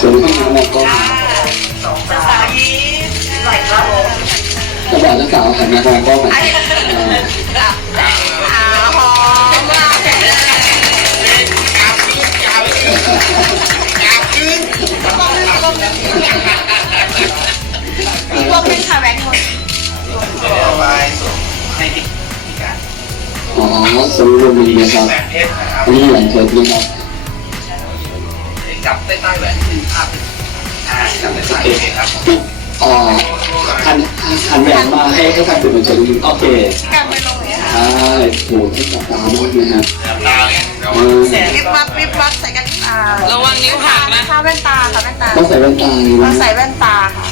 สวยที่งามมองกล้องจะสาวยิ้มไหลครับผมกระบอกเจ้าสาวหันมามองกล้องหน่อยอ่าอ่าหอมมากเลยมีพวกเป็นค่ะแบงค์คนเอาไปส่งให้ที่การอ๋อสรุปมีนะครับแหวนเพชรนะครับอันนี้แหวนเพชรนะครับ ใต้ใต้แหวนที่ภาพอ่าจับใต้ใต้เพชรครับอ๋อหันหันแหวนมาให้ให้ทางสื่อมวลชนโอเคกำไปลงเลยค่ะใช่โหให้จับตามากนะครับตาเนี่ยเราอืมเสียวิบวับวิบวับใส่กันอ่าระวังนิ้วหักนะค่ะแว่นตาค่ะแว่นตาต้องใส่แว่นตาเลยต้อนะงใส่แว่นตาค่ะ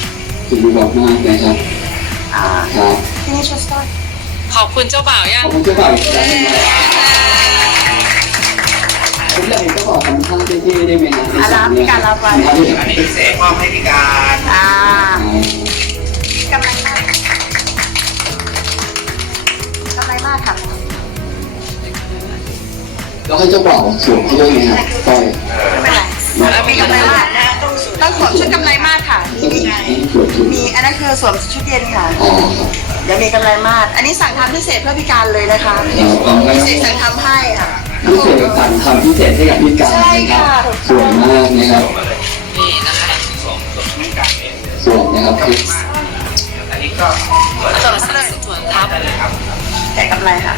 ถึงบอกมากนะครับอ่าครับที่นี่ชุดสร้อยขอบคุณเจ้าบ่าวยัขงอบคุณเจ้าบ่าว อีกครั้งหนึ่งนะครับผมอยากเห็นเจ้าบ่าวทำท่าเท่ๆได้ไหมฮะอารับพี่การรับไว้ทำท่าเท่อันนี้พิเศษมอบให้พิการอ่าๆกำไรมากกำไรมากค่ะแล้วให้เจ้าบ่าวสวมให้ด้วยไหมครับก้อยไม่เป็นไรมีกำไรมากต้องสวมชุดกำไรมากค่ะก็คือให้สวมชุดมีอันนั้นคือสวมชุดเย็นค่ะ อ๋อครับเดี๋ยวมีกำไรมาก อันนี้สั่งทำพิเศษเพื่อพิการเลยนะคะครับพิเศษสั่งทำให้ค่ะ พิเศษสั่งทำพิเศษให้กับพี่การนะครับสวยมากนะครับนี่นะคะส่งส่งให้การเองสวยนะครับคืออันนี้ก็ส่วนสัดส่วนทับได้เลยครับแต่กำไรค่ะ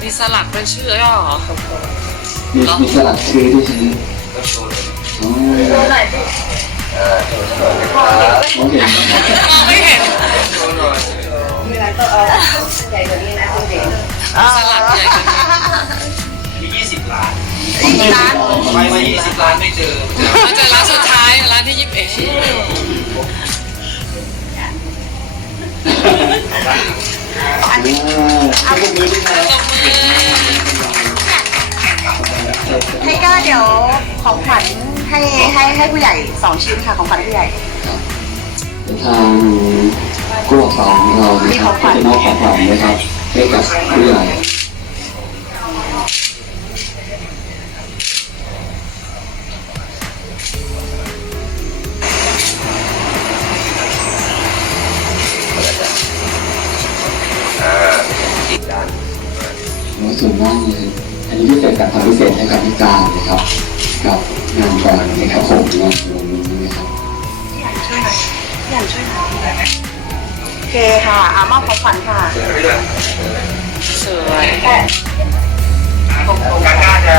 มีสลักเป็นชื่อด้วยเหรอ มีมีสลักชื่อด้วยใช่ไหมอ๋อมองเห็นไหมครับมองไม่เห็นสลักใหญ่กว่านี้มี20 ล้านอีกร้านไปมา20 ล้านไม่เจอมันจะร้านสุดท้ายร้านที่ยี่สิบเอ็ด อันนี้อ่าให้พวกมือด้วยนะตบมือให้ก็เดี๋ยวของขวัญให้ให้ให้ผู้ใหญ่สองชิ้นค่ะของขวัญผู้ใหญ่ ทางกู้สองของเรานะครับก็จะมอบของขวัญนะครับให้กับผู้ใหญ่ อันนี้พิเศษการทำพิเศษให้กับพิการนะครับกับงานก่อนนะครับผมงานตรงนี้นะครับช่วยหน่อยพี่ใหญ่ช่วยหน่อยโอเคค่ะอ่ามอบของขวัญค่ะเจอไปด้วยสวยกาก้าจะ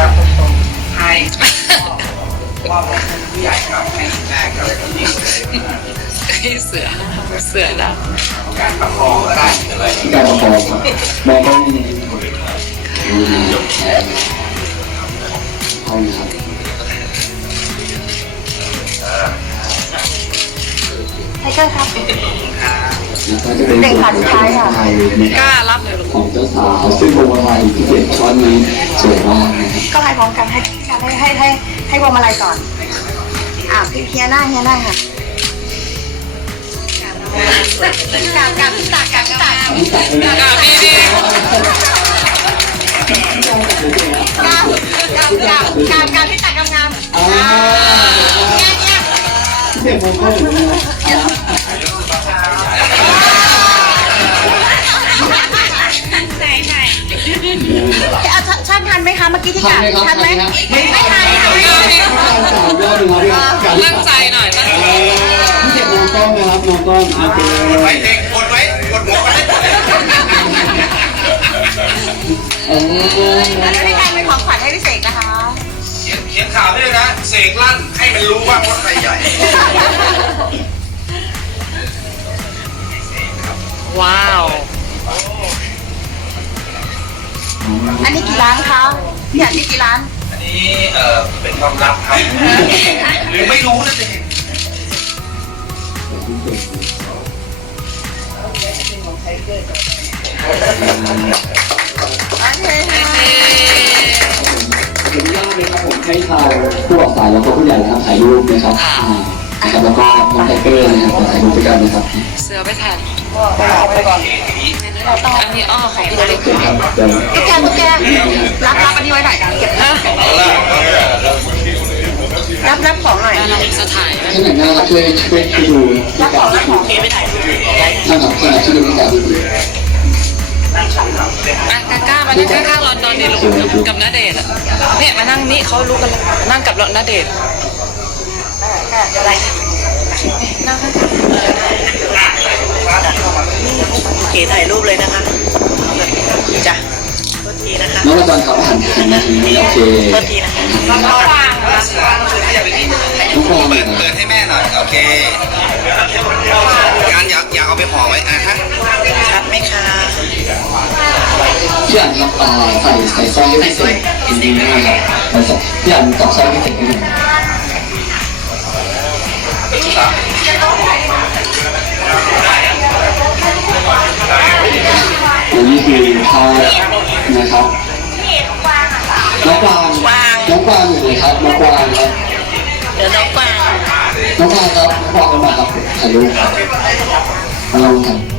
ให้มอบให้ผู้ใหญ่ครับให้แม่กับผู้หญิงให้เสือเสือดการประคองก็ได้เลยพิการประคองครับมองกล้องนี่นะค รับดูนะครับเอานะครับไทเกอร์ครับแล้วก็จะเป็นเด็กขาสุดท้ายค่ะไทยนะำคกรับล้ารับเลยลูกของเจ้าสาวซึ่งพวงมาลัยพิเศษช้อนนี้สวยมากนะครับก็ให้พร้อมกันให้ให้ให้ให้ให้พวงมาลัยก่อน อะพี่เฮียหน้าเฮียหน้าค่ะกางกางตากกางตากนี่ตัดเลยนะกล้าดีดี กางกางกางกางกางที่ตากกางงามอ่าแง่แง่พิเศษมงคลนะครับเอาช่างทันไหมคะเมื่อกี้ที่ทันกางไหมครับทันไหมไม่ทันค่ะการสามยอดหนึ่งครับพี่ครับตั้งใจหน่อยตั้งใจพิเศษมองกล้องนะครับมองกล้องโอเคกดไว้เด็กกดไว้กดหัวไว้โอ้ แล้วพี่การเป็นของขวัญให้พี่เสกนะคะ เขียนเขียนข่าวด้วยนะ เสกลั่นให้มันรู้ว่าว่าใครใหญ่ว้าว อันนี้กี่ล้านคะพี่อันนี้กี่ล้าน อันนี้เอ่อเป็นความลับครับ หรือไม่รู้นั่นเอง โอเคค่ะงเลยครับผมให้ทายผู้ออกสายแล้วก็ผู้ใหญ่นะครับถ่ายรูปนะครับแล้วก็น้องไทเกอร์นะครับถ่ายรูปด้วยกันนะครับเสือไปทันาไปก่อนอันนี้อ้อของพี่เล็กครับเดี๋แกตุ๊กแกรับรับอันนี้ไว้หน่อยเก็บนะรับรับของหน่อยจะถ่ายไหนน่ารักช่วยช่วยดูรับของรับของเกไม่ถ่ายนะครับท่านไหนช่วยดูนะครับ อะกาก้ามานั่งข้างๆรอนดอนดีลูกกับนาเดชน์อะเนี่ยมานั่งนี่เขารู้กันแล้วนั่งกับรอนนาเดชน์อะไรนั่งข้างเก๋ถ่ายรูปเลยนะคะจ้ะโทษทีนะคะน้องระบันครับหันหันมาทางนี้โอเคโทษทีนะคะน้องกวางเปิดเปิดให้แม่หน่อยโอเคการอยากอยากเอาไปห่อไว้อะฮะชัดไหมคะ พี่อันครับอ่าใส่ใส่สร้อยให้พิเศษจริงๆนะครับใส่สร้อยพี่อันตอกสร้อยให้พิเศษนิดนึงอันนี้คือผ้านะครับน้องกวางน้องกวางอยู่ไหนครับน้องกวางครับเดี๋ยวน้องกวางน้องกวางครับน้องกวางกันมาครับถ่ายรูปครับมาลองครัน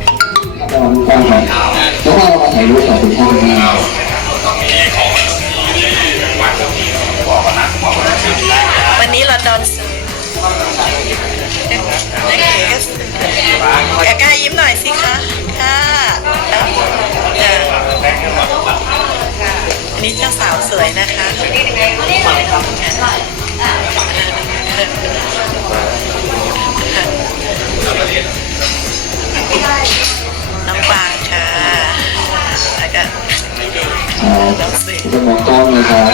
องกวางครับน้องกวาเรามาถ่ายรูปกับคุณพ่อคุณแม่วันนี้เราดอนสื่อนซื้อแกกล้ายิ้มหน่อยสิคะ ค่ะจ้ะอันนี้เจ้าสาวสวยนะคะ ก็ครับจะมองกล้องนะครับ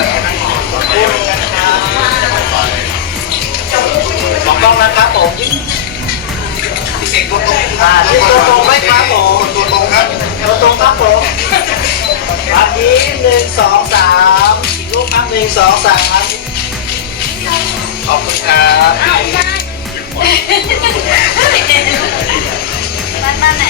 มองกล้องนะครับผมพี่เสกตัวตรงอ่าที่ตัวตรงไหมครับผมตัวตรงครับตัวตรงครับผมครับยิ้หนึ่งสองสามอีกรูปครับหนึ่งสองสามขอบคุณครับบ้านบ้านไหน